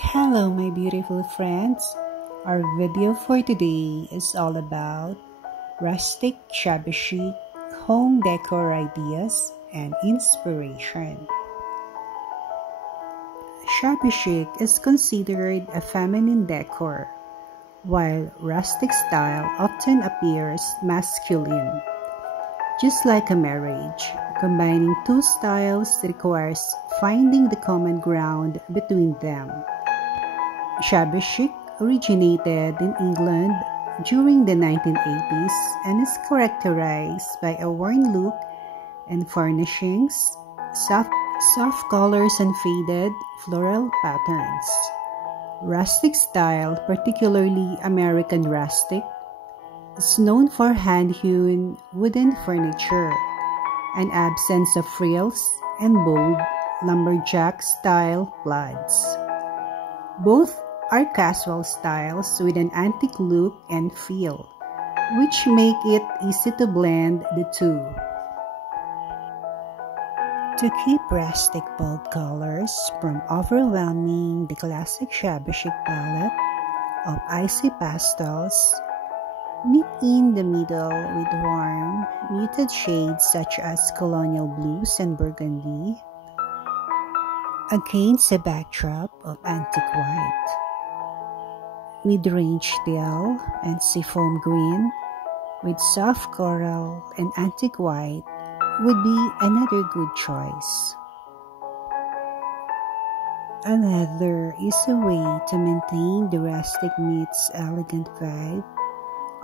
Hello, my beautiful friends. Our video for today is all about rustic, shabby chic, home decor ideas and inspiration. Shabby chic is considered a feminine decor, while rustic style often appears masculine. Just like a marriage, combining two styles requires finding the common ground between them. Shabby chic originated in England during the 1980s and is characterized by a worn look and furnishings, soft colors and faded floral patterns. Rustic style, particularly American rustic, is known for hand-hewn wooden furniture, an absence of frills, and bold lumberjack-style plaids. Both are casual styles with an antique look and feel, which make it easy to blend the two. To keep rustic bold colors from overwhelming the classic shabby chic palette of icy pastels, meet in the middle with warm, muted shades such as colonial blues and burgundy, against a backdrop of antique white. Mid-range teal and seafoam green with soft coral and antique white would be another good choice. Another easy way to maintain the rustic meets elegant vibe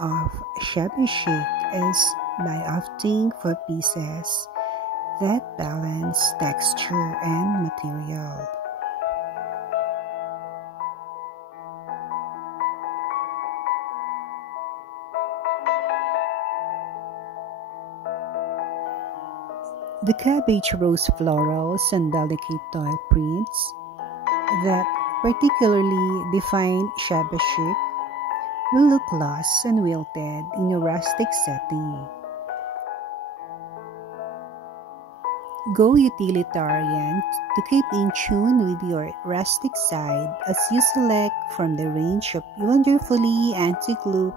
of shabby chic is by opting for pieces that balance texture and material. The cabbage rose florals and delicate tile prints that particularly define shabby chic will look lost and wilted in a rustic setting. Go utilitarian to keep in tune with your rustic side as you select from the range of wonderfully antique look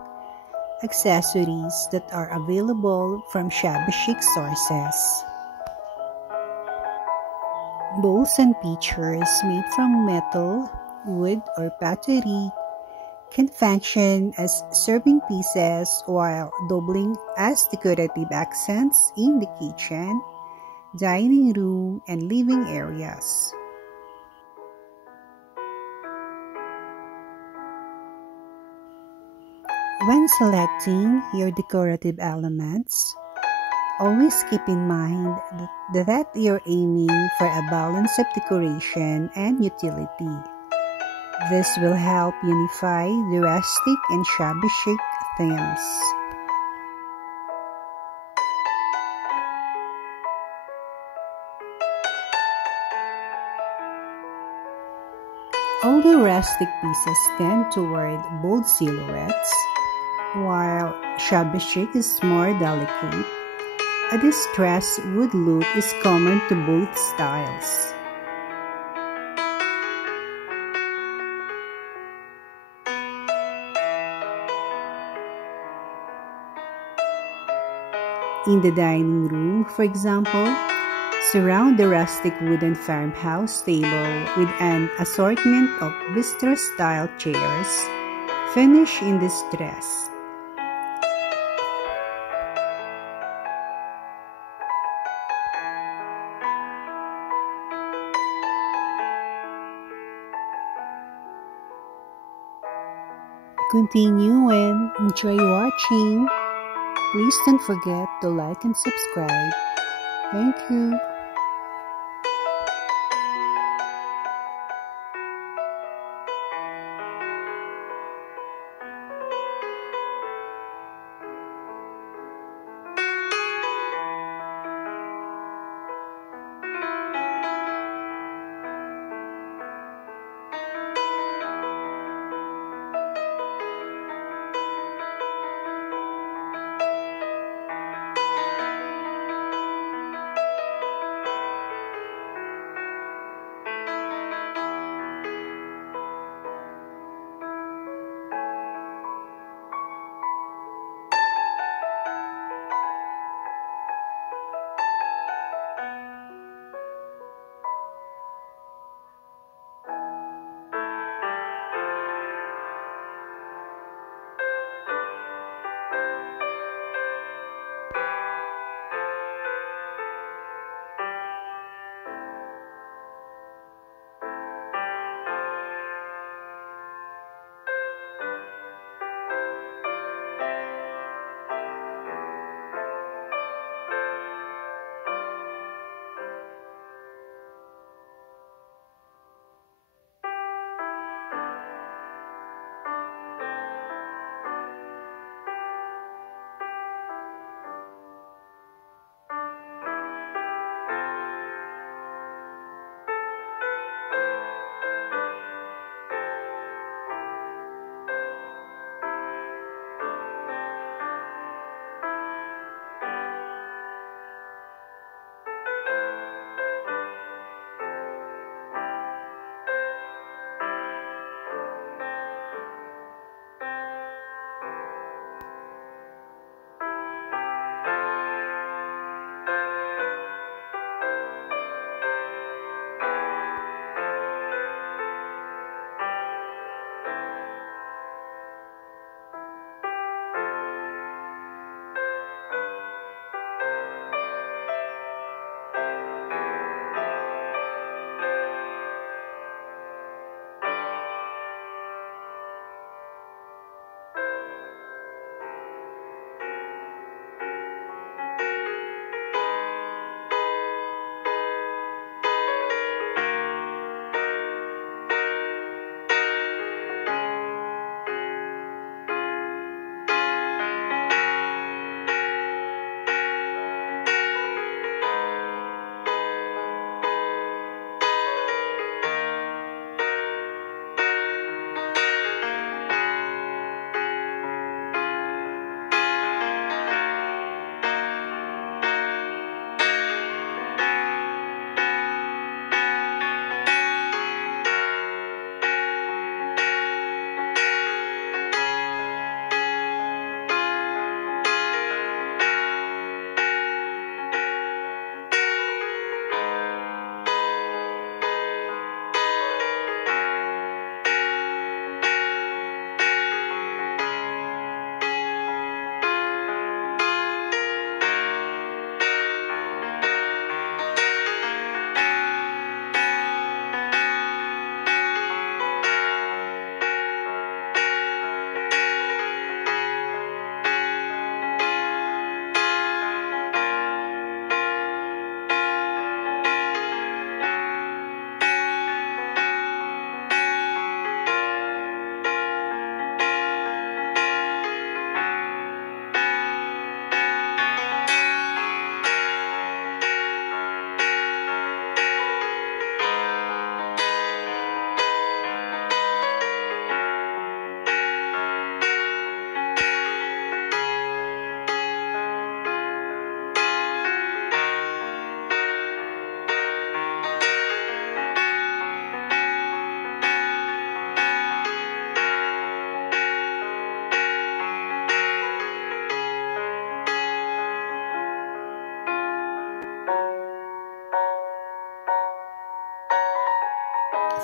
accessories that are available from shabby chic sources. Bowls and pitchers made from metal, wood, or pottery can function as serving pieces while doubling as decorative accents in the kitchen, dining room, and living areas. When selecting your decorative elements, always keep in mind that you're aiming for a balance of decoration and utility. This will help unify the rustic and shabby chic themes. Although rustic pieces tend toward bold silhouettes, while shabby chic is more delicate, a distressed wood look is common to both styles. In the dining room, for example, surround the rustic wooden farmhouse table with an assortment of bistro-style chairs, finished in distress. Continue and enjoy watching. Please don't forget to like and subscribe. Thank you.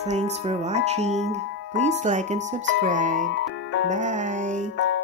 Thanks for watching. Please like and subscribe. Bye.